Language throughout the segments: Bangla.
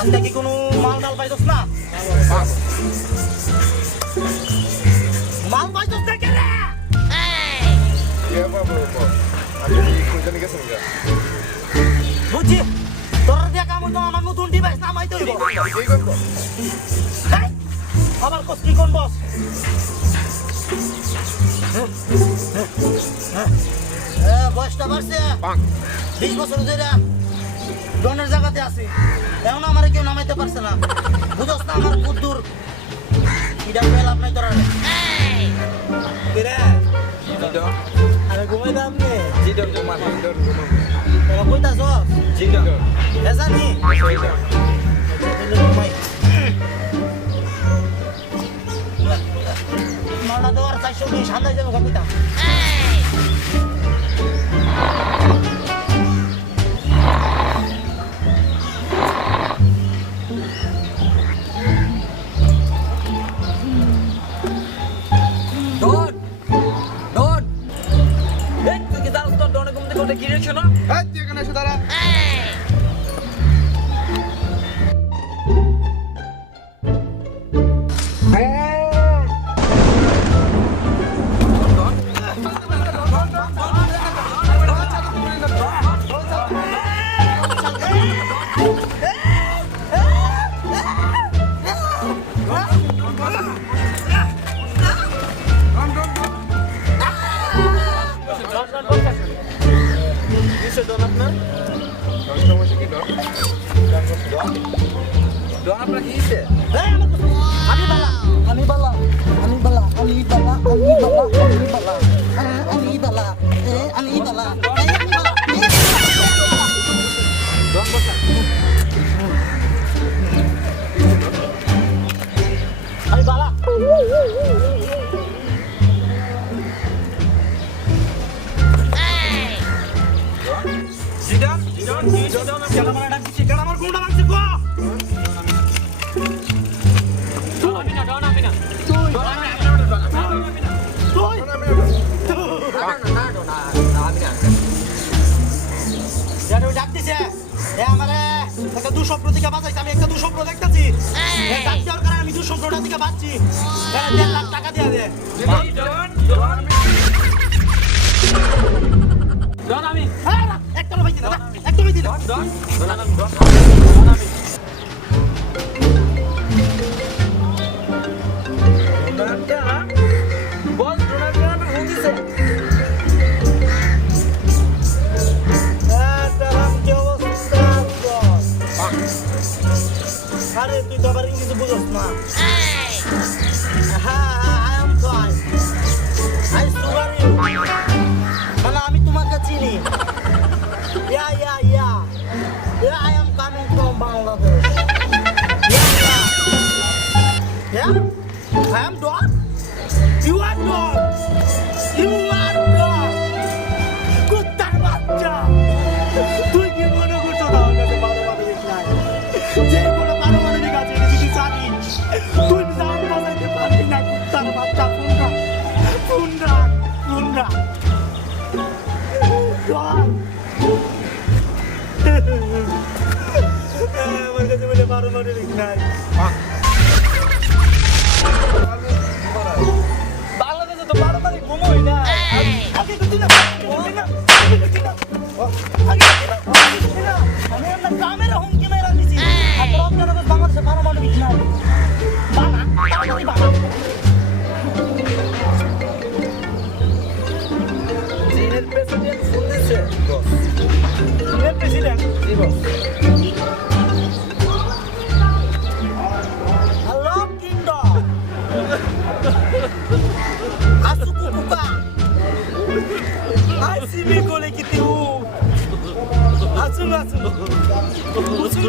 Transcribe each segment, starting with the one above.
আজকে কি কোনো মাল ডাল পাইছস না? মাল পাইছস না কেন? বুঝছি তোর দিয়ে কাম হইতো আমার নতুন ডিভাইস নামাইতে হইব। আবার কষ্টি কোন বস? বয়সটা বাড়ছে 20 বছর ধরে ডনের জায়গাতে আছি, এখন আমার কেউ নামাইতে পারছে না। বুঝছ না আমার বুদ্ধুর এটা লাভ নাই তোর। আরে ঘুমাই দাম নে কইতাছ জানি মালা দেওয়ার 420 হান্দাই যাবে কইতাম।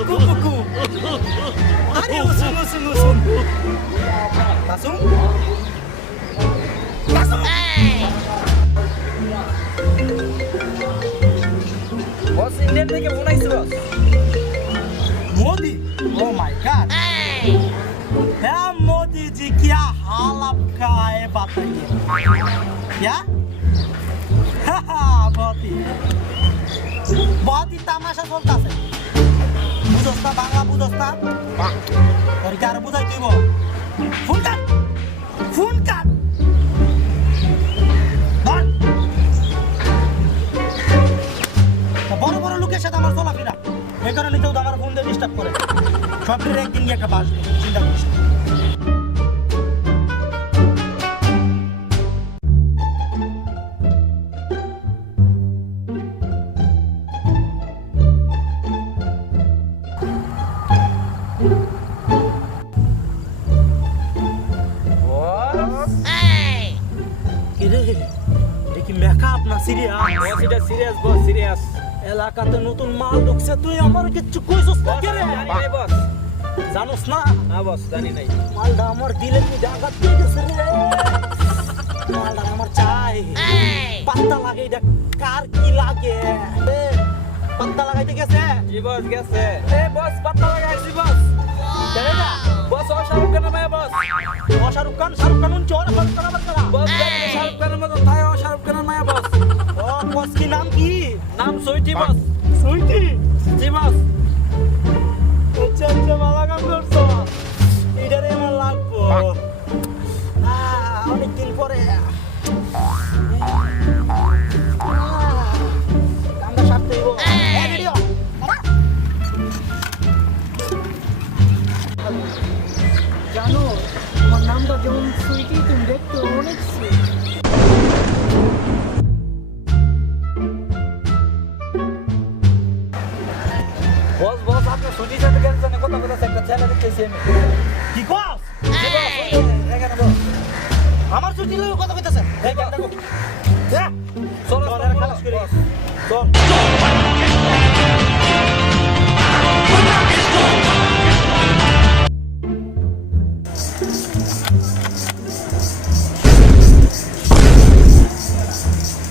Kuku. আরে উসুম উসুম উসুম কাসুম কাসুম বস ইন্ডিয়ান থেকে ফোন আইছে বস मोदी ओ माय गॉड क्या मोदी जी क्या हाल आपका है बताइए क्या बहुत ही तमाशा चलता है बुझोस्ता बांग्ला बुझोस्ता और क्या बुझाई तुई फोन काट বল বড় বড় লোকের সাথে আমার চলাফেরা এই কারণে কেউ আমার ফোন দিয়ে ডিস্টার্ব করে সবটির একদিন গিয়ে একটা বাস চিন্তা করিস কি মেকআপ না সিরিয়াস বস এটা সিরিয়াস বস সিরিয়াস এলাকাতে নতুন মাল ঢুকছে তুই আমার কিছু কইছস না কে রে জানি নাই বস জানোস না না বস জানি নাই মালটা আমার দিলের মধ্যে আঘাত দিয়ে গেছে রে মালটা আমার চাই পাত্তা লাগাই দেখ কার কি লাগে এ, পাত্তা লাগাইতে গেছে জি বস গেছে এ বস পাত্তা লাগাইছি বস জানে না বস ও শাহরুখ খানের মায়া বস ও শাহরুখ খান উন চোর শাহরুখ খান আবার করা বস দেখতে শাহরুখ খানের মতো তাই ও শাহরুখ খানের মায়া বস ও বস কি নাম কি নাম সুইটি বস সুইটি জি বস আচ্ছা ভালো কাম করছো এটারে আমার লাগবো অনেকদিন পরে কামটা সারতে হইব ভিডিও জানো আমার নামটা যেমন সুইটি তুমি দেখতে অনেক সুইট বস বস আপনি সুইটির সাথে গেছেন কথা একটা ছেলে দেখতেছি আমি কি কস জি বস এখানে বস আমার ছুটি লই কথা কইতাছে এই গান দেখো চলো চল চলো আর খালাস করি বস। চল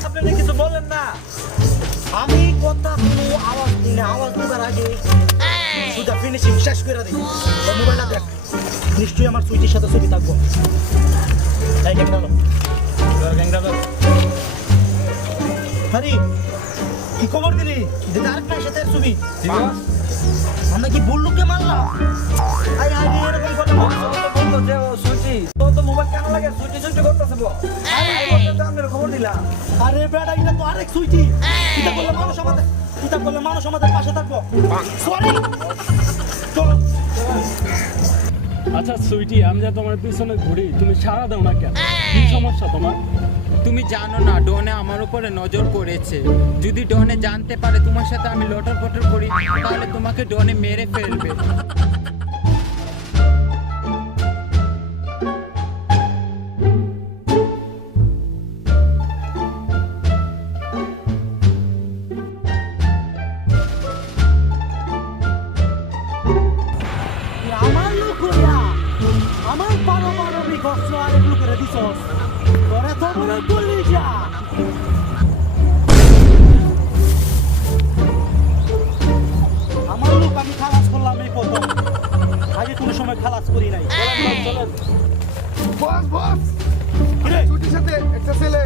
আপনি কিছু বলেন না আমি কথা কোনো আওয়াজ দিই না আওয়াজ দিবার আগে সুদা ফিনিশিং শেষ করে দিই এই মোবাইলটা দেখ নিশ্চয়ই আমার সুইটির সাথে ছবি থাকবো এই ক্যামেরা লো আরে কি খবর দিলি যে আরেকটা সাথে ছবি জি বস আমরা কি ভুল লোককে মারলাম আই আই এরকম কথা বল বলতো যে ও সুইটি তো মোবাইল কেন লাগে সুইটি সুইটি করতেছে বস আরে তো আমরা খবর দিলাম আরে বেটা এটা তো আরেক সুইটি এটা বললে মানুষ আমাদের পাশে থাকবো সরি চল আচ্ছা সুইটি আমি যা তোমার পিছনে ঘুরি তুমি সারা দাও না কেন কি সমস্যা তোমার তুমি জানো না ডনে আমার উপরে নজর করেছে যদি ডনে জানতে পারে তোমার সাথে আমি লটর পটর করি তাহলে তোমাকে ডনে মেরে ফেলবে আমার লোক হইয়া আমার পারমাণবিক অস্ত্র আরেক লোকেরা দিছস তোরা তো মনে করলি যা আমার লোক আমি খালাস করলাম এই প্রথম আগে কোনো সময় খালাস করি নাই চলেন বস বস কিরে ছুটির সাথে একটা ছেলে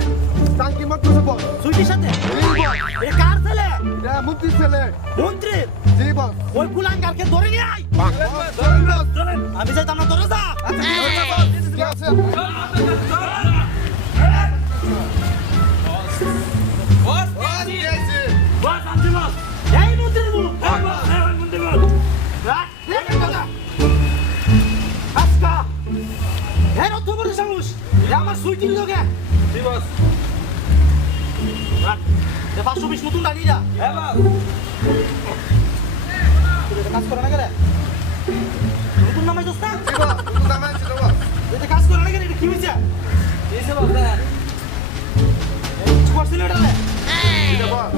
টাঙ্কি মারতেছে বস সুইটির সাথে জি বস এ কার ছেলে এটা মন্ত্রীর ছেলে মন্ত্রী জি বস ওই কুলাঙ্গারকে ধরে নিয়ে আয় ধরেন বস চলেন আমি যাইতাম না ধরে যা কি আছে বস বস কি আছে এই মন্ত্রীর মুখ রাখ আজকা এর অর্থ বলে সাহস আমার সুইটির লোকে জি বস রাখ 520 নতুন দাঁড়িয়ে যা হ্যাঁ বস কাজ করে না গেলে নতুন নামাই দোস্ত না জি বস তুমি নামে আছে বস এটা কাজ করে না গেলে এটা কি হয়েছে দিয়েছে বস দেখেন করছিল এটা জি বস